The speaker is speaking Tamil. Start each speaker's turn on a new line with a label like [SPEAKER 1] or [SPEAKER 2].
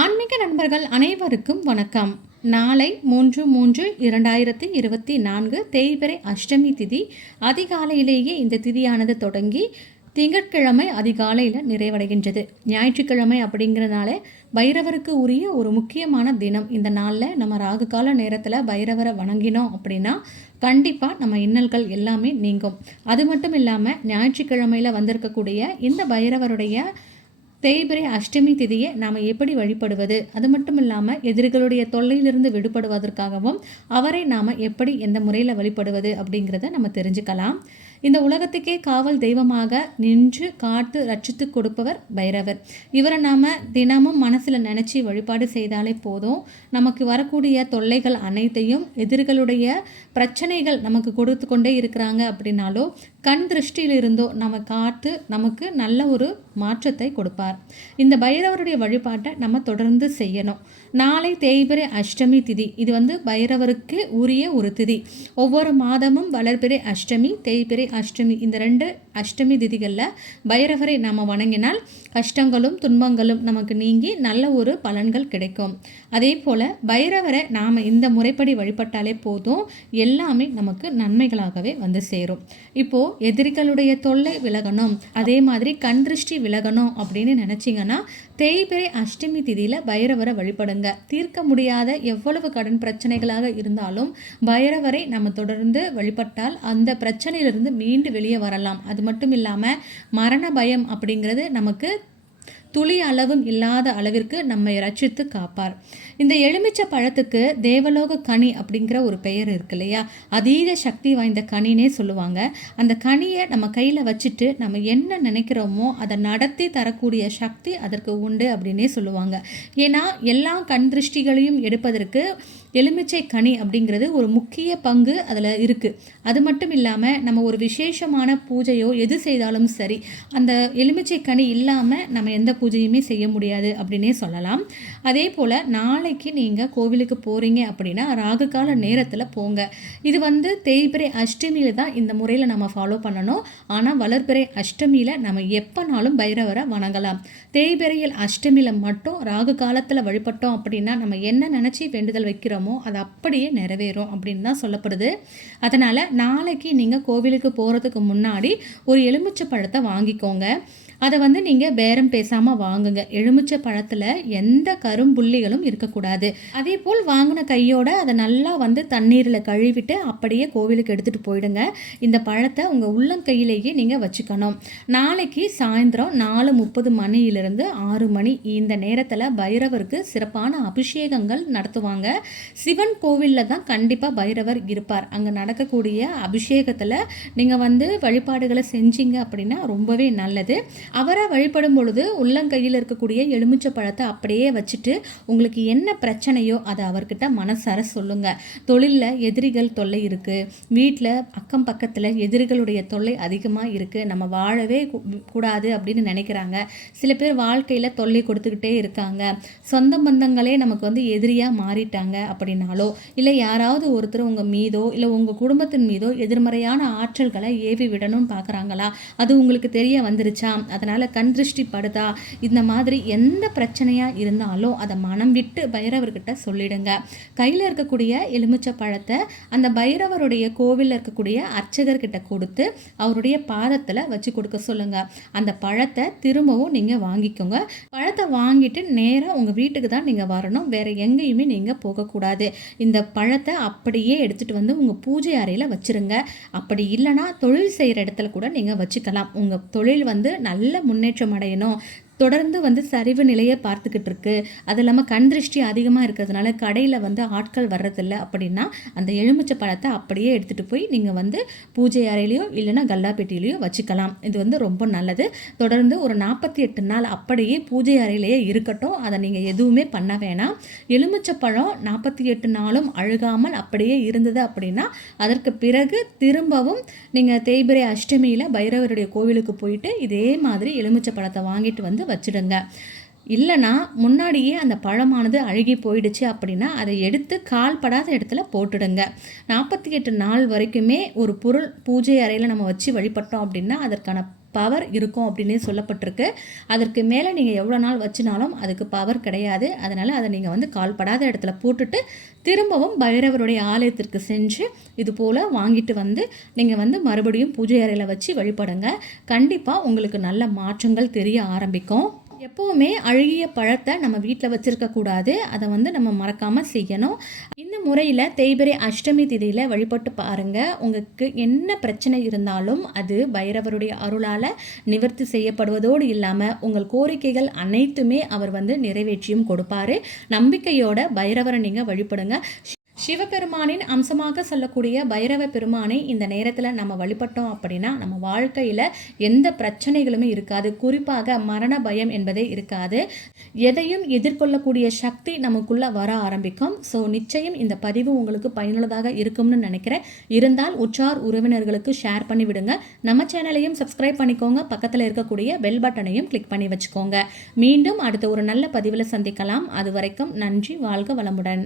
[SPEAKER 1] ஆன்மீக நண்பர்கள் அனைவருக்கும் வணக்கம். நாளை மூன்று மூன்று இரண்டாயிரத்தி இருபத்தி நான்கு தேய்பிறை அஷ்டமி திதி. அதிகாலையிலேயே இந்த திதியானது தொடங்கி திங்கட்கிழமை அதிகாலையில் நிறைவடைகின்றது. ஞாயிற்றுக்கிழமை அப்படிங்கிறனால பைரவருக்கு உரிய ஒரு முக்கியமான தினம். இந்த நாளில் நம்ம ராகு கால நேரத்தில் பைரவரை வணங்கினோம் அப்படின்னா கண்டிப்பாக நம்ம இன்னல்கள் எல்லாமே நீங்கும். அது மட்டும் இல்லாமல் ஞாயிற்றுக்கிழமையில் வந்திருக்கக்கூடிய இந்த பைரவருடைய தேய்பிரை அஷ்டமி திதியை நாம் எப்படி வழிபடுவது? அது மட்டும் இல்லாமல் எதிரிகளுடைய தொல்லையிலிருந்து விடுபடுவதற்காகவும் அவரை நாம் எப்படி எந்த முறையில் வழிபடுவது அப்படிங்கிறத நம்ம தெரிஞ்சுக்கலாம். இந்த உலகத்துக்கே காவல் தெய்வமாக நின்று காத்து ரட்சித்து கொடுப்பவர் பைரவர். இவரை நாம் தினமும் மனசில் நினச்சி வழிபாடு செய்தாலே போதும். நமக்கு வரக்கூடிய தொல்லைகள் அனைத்தையும் எதிர்களுடைய பிரச்சனைகள் நமக்கு கொடுத்து கொண்டே இருக்கிறாங்க அப்படின்னாலோ கண் திருஷ்டியில் இருந்தோ நம்ம காத்து நமக்கு நல்ல ஒரு மாற்றத்தை கொடுப்பார். இந்த பைரவருடைய வழிபாட்டை நம்ம தொடர்ந்து செய்யணும். நாளை தேய்பிரை அஷ்டமி திதி. இது வந்து பைரவருக்கு உரிய ஒரு திதி. ஒவ்வொரு மாதமும் வளர்பிறை அஷ்டமி தேய்பிரை அஷ்டமி இந்த ரெண்டு அஷ்டமி திதிகளில் பைரவரை நாம் வணங்கினால் கஷ்டங்களும் துன்பங்களும் நமக்கு நீங்கி நல்ல ஒரு பலன்கள் கிடைக்கும். அதே போல் பைரவரை நாம் இந்த முறைப்படி வழிபட்டாலே போதும். எல்லாமே நமக்கு நன்மைகளாகவே வந்து சேரும். இப்போது எதிரிகளுடைய தொல்லை விலகணும். அதே மாதிரி கண் திருஷ்டி விலகணும் அப்படின்னு நினச்சிங்கன்னா தேய்பிரை அஷ்டமி திதியில் பைரவரை வழிபடுங்க. தீர்க்க முடியாத எவ்வளவு கடன் பிரச்சனைகளாக இருந்தாலும் பைரவரை நம்ம தொடர்ந்து வழிபட்டால் அந்த பிரச்சனையிலிருந்து மீண்டு வெளியே வரலாம். அது மட்டும் இல்லாமல் மரண பயம் அப்படிங்கிறது நமக்கு துளி அளவும் இல்லாத அளவிற்கு நம்மை ரட்சித்து காப்பார். இந்த எலுமிச்சை பழத்துக்கு தேவலோக கனி அப்படிங்கிற ஒரு பெயர் இருக்கு இல்லையா? அதீத சக்தி வாய்ந்த கனினே சொல்லுவாங்க. அந்த கனியை நம்ம கையில் வச்சுட்டு நம்ம என்ன நினைக்கிறோமோ அதை நடத்தி தரக்கூடிய சக்தி அதற்கு உண்டு அப்படின்னே சொல்லுவாங்க. ஏன்னா எல்லா கண் திருஷ்டிகளையும் எடுப்பதற்கு எலுமிச்சை கனி அப்படிங்கிறது ஒரு முக்கிய பங்கு அதில் இருக்குது அது மட்டும் இல்லாமல் நம்ம ஒரு விசேஷமான பூஜையோ எது செய்தாலும் சரி அந்த எலுமிச்சை கனி இல்லாமல் நம்ம எந்த பூஜையுமே செய்ய முடியாது அப்படின்னே சொல்லலாம். அதே போல் நாளைக்கு நீங்கள் கோவிலுக்கு போகிறீங்க அப்படின்னா ராகு கால நேரத்தில் போங்க. இது வந்து தேய்பிரை அஷ்டமியில் தான் இந்த முறையில் நம்ம ஃபாலோ பண்ணணும். ஆனால் வளர்பிறை அஷ்டமியில் நம்ம எப்போனாலும் பைரவரை வணங்கலாம். தேய்பிரையில் அஷ்டமியில் மட்டும் ராகு காலத்தில் வழிபட்டோம் அப்படின்னா நம்ம என்ன நினச்சி வேண்டுதல் வைக்கிறோமோ அது அப்படியே நிறைவேறும் அப்படின்னு தான் சொல்லப்படுது. அதனால் நாளைக்கு நீங்கள் கோவிலுக்கு போகிறதுக்கு முன்னாடி ஒரு எலுமிச்சை பழத்தை வாங்கிக்கோங்க. அதை வந்து நீங்கள் பேரம் பேசாமல் வாங்குங்க. எலுமிச்சை பழத்தில் எந்த கரும்புள்ளிகளும் இருக்கக்கூடாது. அதே போல் வாங்கின கையோட அதை நல்லா வந்து தண்ணீரில் கழுவிட்டு அப்படியே கோவிலுக்கு எடுத்துகிட்டு போயிடுங்க. இந்த பழத்தை உங்கள் உள்ளங்கையிலேயே நீங்கள் வச்சுக்கணும். நாளைக்கு சாயந்தரம் நாலு முப்பது மணியிலிருந்து ஆறு மணி. இந்த நேரத்தில் பைரவருக்கு சிறப்பான அபிஷேகங்கள் நடத்துவாங்க. சிவன் கோவிலில் தான் கண்டிப்பாக பைரவர் இருப்பார். அங்கே நடக்கக்கூடிய அபிஷேகத்தில் நீங்கள் வந்து வழிபாடுகளை செஞ்சீங்க அப்படின்னா ரொம்பவே நல்லது. அவரை வழிபடும் பொழுது உள்ள உள்ளங்கையில் இருக்கக்கூடிய எலுமிச்சை பழத்தை அப்படியே வச்சுட்டு உங்களுக்கு என்ன பிரச்சனையோ அதை அவர்கிட்ட மனசார சொல்லுங்கள் தொழிலில் எதிரிகள் தொல்லை இருக்குது வீட்டில் அக்கம் பக்கத்தில் எதிரிகளுடைய தொல்லை அதிகமாக இருக்குது நம்ம வாழவே கூடாது அப்படின்னு நினைக்கிறாங்க. சில பேர் வாழ்க்கையில் தொல்லை கொடுத்துக்கிட்டே இருக்காங்க. சொந்த பந்தங்களே நமக்கு வந்து எதிரியாக மாறிட்டாங்க அப்படின்னாலோ இல்லை யாராவது ஒருத்தர் உங்கள் மீதோ இல்லை உங்கள் குடும்பத்தின் மீதோ எதிர்மறையான ஆற்றல்களை ஏவி விடணும்னு பார்க்குறாங்களா அது உங்களுக்கு தெரிய வந்துருச்சா? அதனால் கண் திருஷ்டி படுதா? இந்த மாதிரி எந்த பிரச்சனையாக இருந்தாலும் அதை மனம் விட்டு பைரவர்கிட்ட சொல்லிடுங்க. கையில் இருக்கக்கூடிய எலுமிச்சை பழத்தை அந்த பைரவருடைய கோவிலில் இருக்கக்கூடிய அர்ச்சகர்கிட்ட கொடுத்து அவருடைய பாதத்தில் வச்சு கொடுக்க சொல்லுங்கள் அந்த பழத்தை திரும்பவும் நீங்கள் வாங்கிக்கோங்க. பழத்தை வாங்கிட்டு நேராக உங்கள் வீட்டுக்கு தான் நீங்கள் வரணும். வேறு எங்கேயுமே நீங்கள் போகக்கூடாது. இந்த பழத்தை அப்படியே எடுத்துகிட்டு வந்து உங்கள் பூஜை அறையில் வச்சுருங்க. அப்படி இல்லைனா தொழில் செய்கிற இடத்துல கூட நீங்கள் வச்சுக்கலாம். உங்கள் தொழில் வந்து நல்ல முன்னேற்றம் அடையணும். தொடர்ந்து வந்து சரிவு நிலையை பார்த்துக்கிட்டு இருக்கு. அது இல்லாமல் கண் திருஷ்டி அதிகமாக இருக்கிறதுனால கடையில் வந்து ஆட்கள் வர்றதில்ல அப்படின்னா அந்த எலுமிச்சை பழத்தை அப்படியே எடுத்துகிட்டு போய் நீங்கள் வந்து பூஜை அறையிலையோ இல்லைன்னா கல்லாப்பெட்டிலையோ வச்சுக்கலாம். இது வந்து ரொம்ப நல்லது. தொடர்ந்து ஒரு நாற்பத்தி எட்டு நாள் அப்படியே பூஜை அறையிலேயே இருக்கட்டும். அதை நீங்கள் எதுவுமே பண்ண வேணாம். எலுமிச்சை பழம் நாற்பத்தி எட்டு நாளும் அழுகாமல் அப்படியே இருந்தது அப்படின்னா அதற்கு பிறகு திரும்பவும் நீங்கள் தேய்பிரை அஷ்டமியில் பைரவருடைய கோவிலுக்கு போயிட்டு இதே மாதிரி எலுமிச்சை பழத்தை வாங்கிட்டு வந்து வச்சுடுங்க. இல்லைனா முன்னாடியே அந்த பழமானது அழுகி போயிடுச்சு அப்படின்னா அதை எடுத்து கால்படாத இடத்துல போட்டுடுங்க. நாற்பத்தி எட்டு நாள் வரைக்குமே ஒரு பொருள் பூஜை அறையில் நம்ம வச்சு வழிபட்டோம் அப்படின்னா அதற்கான பவர் இருக்கும் அப்படின்னே சொல்லப்பட்டிருக்கு. அதற்கு மேலே நீங்கள் எவ்வளோ நாள் வச்சினாலும் அதுக்கு பவர் கிடையாது. அதனால் அதை நீங்கள் வந்து கால்படாத இடத்துல போட்டுட்டு திரும்பவும் பைரவருடைய ஆலயத்திற்கு சென்று இது போல் வாங்கிட்டு வந்து நீங்கள் வந்து மறுபடியும் பூஜை அறையில் வச்சு வழிபடுங்க. கண்டிப்பாக உங்களுக்கு நல்ல மாற்றங்கள் தெரிய ஆரம்பிக்கும். எப்போவுமே அழுகிய பழத்தை நம்ம வீட்டில் வச்சுருக்கக்கூடாது அதை வந்து நம்ம மறக்காமல் செய்யணும். முறையில் தேய்பிரை அஷ்டமி திதியில் வழிபட்டு பாருங்கள் உங்களுக்கு என்ன பிரச்சனை இருந்தாலும் அது பைரவருடைய அருளால் நிவர்த்தி செய்யப்படுவதோடு இல்லாமல் உங்கள் கோரிக்கைகள் அனைத்துமே அவர் வந்து நிறைவேற்றியும் கொடுப்பாரு. நம்பிக்கையோட பைரவரை நீங்கள் வழிபடுங்க. சிவபெருமானின் அம்சமாக சொல்லக்கூடிய பைரவ பெருமானை இந்த நேரத்தில் நம்ம வழிபட்டோம் அப்படின்னா நம்ம வாழ்க்கையில் எந்த பிரச்சனைகளுமே இருக்காது. குறிப்பாக மரண பயம் என்பதே இருக்காது. எதையும் எதிர்கொள்ளக்கூடிய சக்தி நமக்குள்ளே வர ஆரம்பிக்கும். ஸோ நிச்சயம் இந்த பதிவு உங்களுக்கு பயனுள்ளதாக இருக்கும்னு நினைக்கிறேன். இருந்தால் உற்றார் உறவினர்களுக்கு ஷேர் பண்ணி விடுங்க. நம்ம சேனலையும் சப்ஸ்கிரைப் பண்ணிக்கோங்க. பக்கத்தில் இருக்கக்கூடிய பெல் பட்டனையும் கிளிக் பண்ணி வச்சுக்கோங்க. மீண்டும் அடுத்த ஒரு நல்ல பதிவில் சந்திக்கலாம். அது வரைக்கும் நன்றி வாழ்க வளமுடன்.